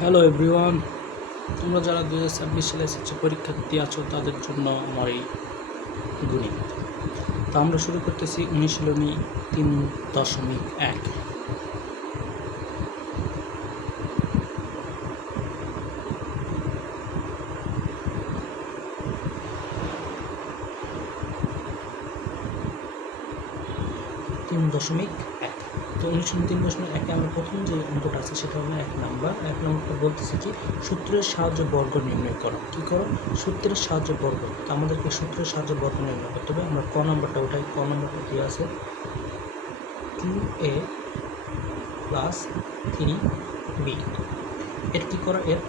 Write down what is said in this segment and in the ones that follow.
Hello everyone, তোমরা যারা 2026 সালে এসএসসি পরীক্ষার্থী আছো তাদের জন্য আমার এই গণিত। তো আমরা শুরু করতেছি অনুশীলনী 3.1। তো অনুশীলনী 3.1 আমরা প্রথম যে অঙ্কটা আছে সেটা হলো 1 নাম্বার। 1 নম্বরটা বলতেছে কি সূত্রের সাহায্যে বর্গ নির্ণয় করো। কী করো? সূত্রের সাহায্যে বর্গ। তো আমাদেরকে সূত্রের সাহায্যে বর্গ নির্ণয় করতে হবে। আমরা ক নম্বরটা ওঠাই। ক নম্বরটা কী আছে? 2a plus 3b। এর কী করা? এর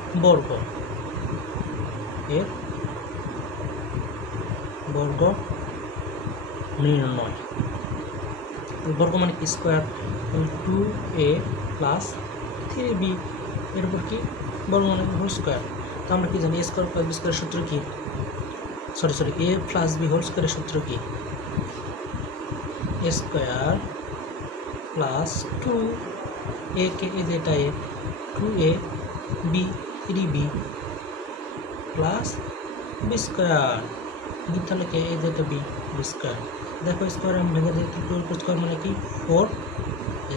বর্গ নির্ণয়। বর্গ মানে কি? স্কোয়ার। 2a প্লাস 3b এর উপর কি বর্গ মানে হোল স্কোয়ার। তো আমরা কি জানি? a স্কোয়ার প্লাস বি স্কোয়ারের সূত্র কি? a প্লাস বি হোল স্কোয়ারের সূত্র কি? a স্কোয়ার প্লাস 2a কে যেটা এ 2a B 3b plus B square. তাহলে কে এ যেটা বি স্কোয়ার। দেখো স্কোয়ার আমি ভেঙে দিই। স্কোয়ার মানে কি? 4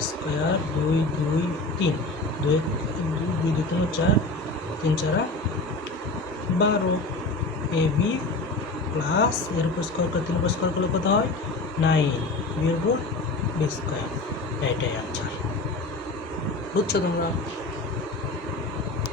স্কোয়ার 2 2 3 2 2 2 3 4 3 4 12 এ বি প্লাস এর উপর স্কোয়ার করে 3 উপর স্কোয়ার করলে কত হয়? 9 বি এর উপর বি স্কোয়ার। এটাই আনসার। বুঝছো তোমরা?